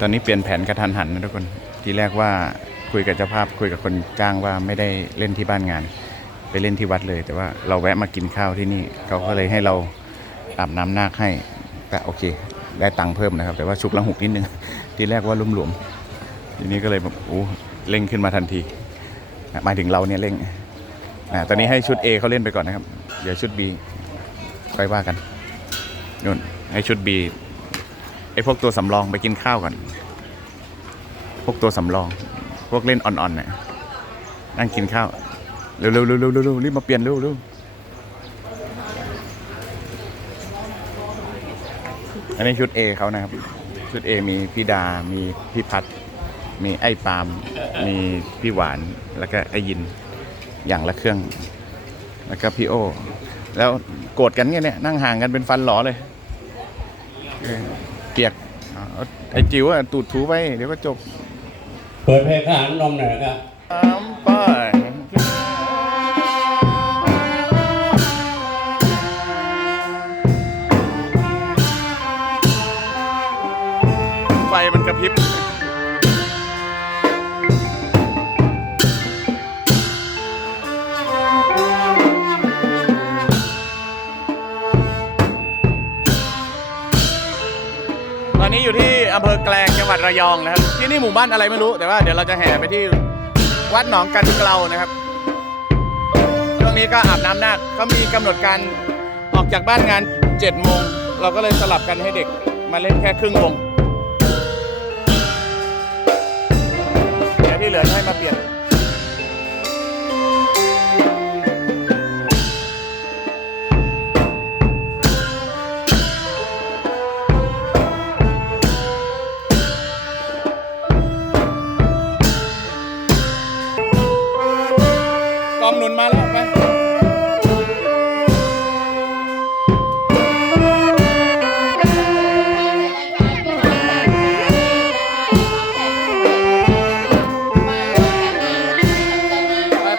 ตอนนี้เปลี่ยนแผนกระทันหันนะทุกคน ทีแรกว่าคุยกับเจ้าภาพคุยกับคนจ้างว่าไม่ได้เล่นที่บ้านงาน ไปเล่นที่วัดเลย แต่ว่าเราแวะมากินข้าวที่นี่เขาก็เลยให้เราอาบน้ำนาคให้ก็โอเค ได้ตังค์เพิ่มนะครับ แต่ว่าชุกละหุกนิดนึง ทีแรกว่าลุ่มหลวม ทีนี้ก็เลยแบบโอ้เร่งขึ้นมาทันทีหมายถึงเราเนี่ยเร่งอ่าตอนนี้ให้ชุด A เขาเล่นไปก่อนนะครับ เดี๋ยวชุด B ค่อยว่ากันนู่นให้ชุด B อ้พวกตัวสำรองไปกินข้าวก่อน พวกตัวสำรอง พวกเล่นอ่อนๆน่ะนั่งกินข้าว เร็วๆๆๆๆรีบมาเปลี่ยนเร็วๆอันนี้ชุด A เขานะครับ ชุด A มีพี่ดา มีพี่พัด มีไอ้ปาม มีพี่หวาน แล้วก็ไอ้ยิน อย่างละเครื่อง แล้วก็พี่โอ แล้วโกรธกันเงี้ยเนี่ยนั่งห่างกันเป็นฟันหลอเลย ปียกเอาไอ้จิ๋วอะตูดถูไปเดี๋ยวก็จบเปิดเพลงทหารนมหน่อยครับ ตามไปไฟมันกระพริบ อนนี้อยู่ที่อำเภอแกลงจังหวัดระยองนะครับ ที่นี่หมู่บ้านอะไรไม่รู้ แต่ว่าเดี๋ยวเราจะแห่ไปที่วัดหนองกันเกลานะครับช่วงนี้ก็อาบน้ำนาคเขามีกำหนดการออกจากบ้านงาน7โมง เราก็เลยสลับกันให้เด็กมาเล่นแค่ครึ่งวงเดี๋ยวที่เหลือให้มาเปลี่ยน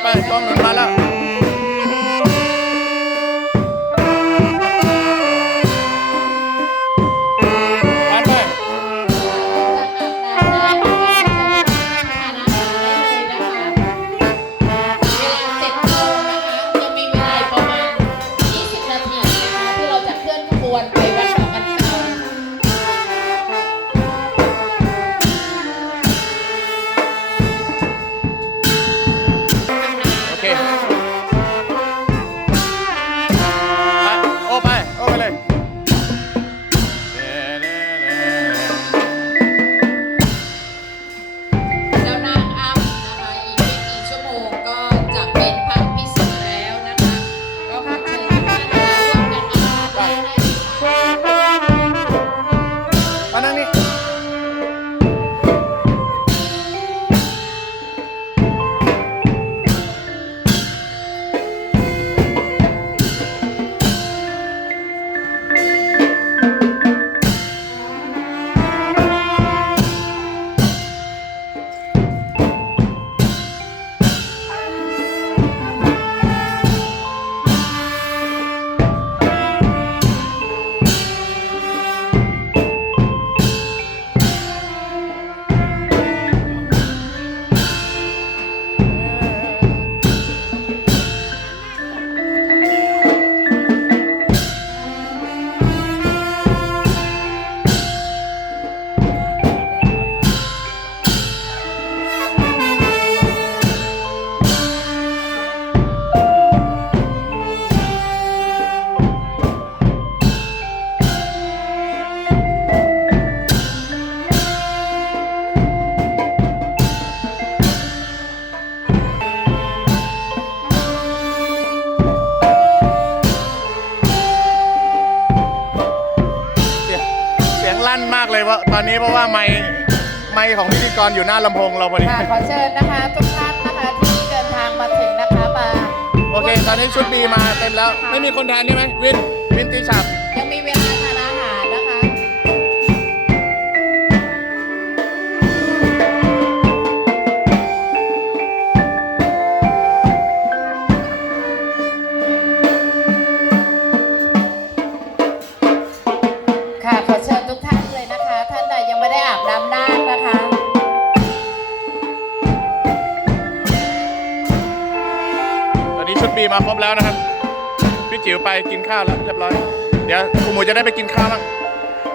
ไปไปก เลยว่าตอนนี้เพราะว่าไมค์ไมค์ของพิธีกรอยู่หน้าลำโพงเราพอดี ค่ะขอเชิญนะคะทุกท่านนะคะที่เดินทางมาถึงนะคะมาโอเค ตอนนี้ชุดบีมาเต็มแล้ว ไม่มีคนแทนใช่ไหมวิน วินตีฉับ ยังมีเวลาทานอาหารนะคะ บีมาครบแล้วนะครับ พี่จิ๋วไปกินข้าวแล้วเรียบร้อย เดี๋ยวคุณหมูจะได้ไปกินข้าวบ้าง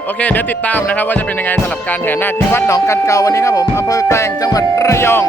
โอเค เดี๋ยวติดตามนะครับ ว่าจะเป็นยังไงสำหรับการแห่นาคที่วัดหนองกันเกาวันนี้ครับผมอำเภอแกลงจังหวัดระยอง